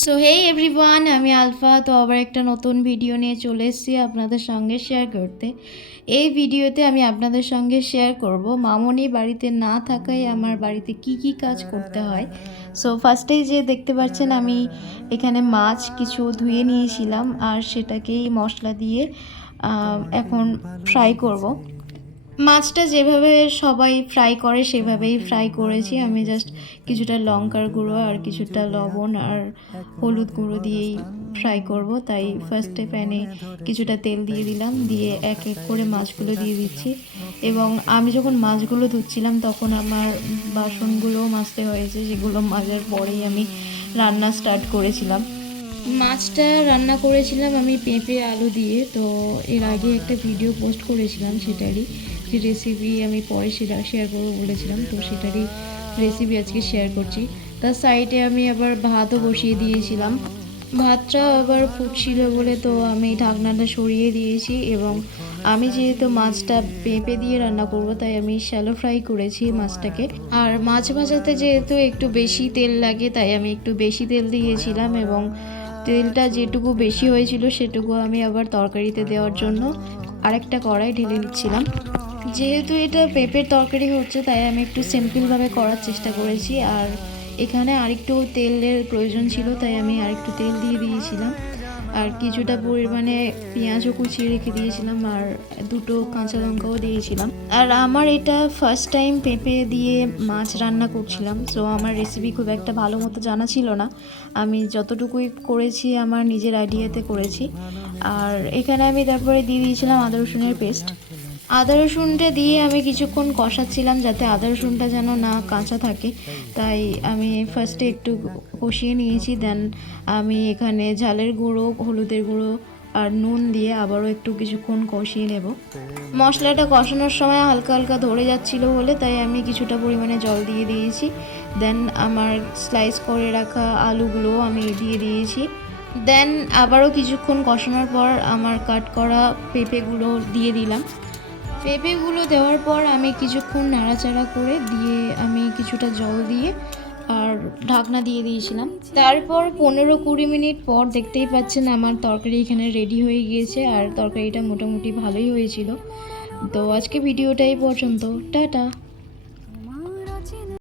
So hey everyone, আমি alpha. তো আবার একটা নতুন ভিডিও নিয়ে চলে এসেছি আপনাদের সঙ্গে শেয়ার করতে। এই ভিডিওতে আমি আপনাদের সঙ্গে শেয়ার করব মামনি বাড়িতে না থাকায় আমার বাড়িতে কি কি কাজ করতে হয়। সো ফার্স্টেই যে দেখতে পাচ্ছেন আমি এখানে মাছ কিছু ধুয়ে নিয়েছিলাম আর সেটাকেই মশলা দিয়ে এখন ফ্রাই করব। মাছটা যেভাবে সবাই ফ্রাই করে সেভাবেই ফ্রাই করেছি। আমি জাস্ট কিছুটা লঙ্কার গুঁড়ো আর কিছুটা লবণ আর হলুদ গুঁড়ো দিয়েই ফ্রাই করব, তাই ফার্স্টে প্যানে কিছুটা তেল দিয়ে দিলাম, দিয়ে এক এক করে মাছগুলো দিয়ে দিচ্ছি। এবং আমি যখন মাছগুলো ধুচ্ছিলাম তখন আমার বাসনগুলোও মাজতে হয়েছে, যেগুলো মাজার পরেই আমি রান্না স্টার্ট করেছিলাম। মাছটা রান্না করেছিলাম আমি পেঁপে আলু দিয়ে। তো এর আগে একটা ভিডিও পোস্ট করেছিলাম সেটারই যে রেসিপি আমি পরে সেটা শেয়ার করবো বলেছিলাম, তো সেটারই রেসিপি আজকে শেয়ার করছি। তার সাইডে আমি আবার ভাতও বসিয়ে দিয়েছিলাম। ভাতটা আবার ফুটছিল বলে তো আমি ঢাকনাটা সরিয়ে দিয়েছি। এবং আমি যেহেতু মাছটা পেঁপে দিয়ে রান্না করব তাই আমি শ্যালো ফ্রাই করেছি মাছটাকে। আর মাছ ভাজাতে যেহেতু একটু বেশি তেল লাগে তাই আমি একটু বেশি তেল দিয়েছিলাম, এবং তেলটা যেটুকু বেশি হয়েছিল সেটুকু আমি আবার তরকারিতে দেওয়ার জন্য আরেকটা কড়াই ঢেলে নিচ্ছিলাম। যেহেতু এটা পেঁপের তরকারি হচ্ছে তাই আমি একটু সিম্পলভাবে করার চেষ্টা করেছি। আর এখানে আরেকটু তেলের প্রয়োজন ছিল তাই আমি আরেকটু তেল দিয়ে দিয়েছিলাম। আর কিছুটা পরিমাণে পেঁয়াজও কুচিয়ে রেখে দিয়েছিলাম আর দুটো কাঁচা লঙ্কাও দিয়েছিলাম। আর আমার এটা ফার্স্ট টাইম পেঁপে দিয়ে মাছ রান্না করছিলাম, সো আমার রেসিপি খুব একটা ভালো মতো জানা ছিল না। আমি যতটুকুই করেছি আমার নিজের আইডিয়াতে করেছি। আর এখানে আমি তারপরে দিয়ে দিয়েছিলাম আদা রসুনের পেস্ট। আদা রসুনটা দিয়ে আমি কিছুক্ষণ কষাচ্ছিলাম যাতে আদা রসুনটা যেন না কাঁচা থাকে, তাই আমি ফার্স্টে একটু কষিয়ে নিয়েছি। দেন আমি এখানে ঝালের গুঁড়ো, হলুদের গুঁড়ো আর নুন দিয়ে আবারও একটু কিছুক্ষণ কষিয়ে নেব। মশলাটা কষানোর সময় হালকা হালকা ধরে যাচ্ছিল বলে তাই আমি কিছুটা পরিমাণে জল দিয়ে দিয়েছি। দেন আমার স্লাইস করে রাখা আলুগুলোও আমি দিয়ে দিয়েছি। দেন আবারও কিছুক্ষণ কষানোর পর আমার কাট করা পেঁপেগুলো দিয়ে দিলাম। পেঁপেগুলো দেওয়ার পর আমি কিছুক্ষণ নাড়াচাড়া করে দিয়ে আমি কিছুটা জল দিয়ে আর ঢাকনা দিয়ে দিয়েছিলাম। তারপর 15-20 মিনিট পর দেখতেই পাচ্ছেন আমার তরকারি এখানে রেডি হয়ে গিয়েছে। আর তরকারিটা মোটামুটি ভালোই হয়েছিল। তো আজকে ভিডিওটাই পর্যন্ত, টাটা।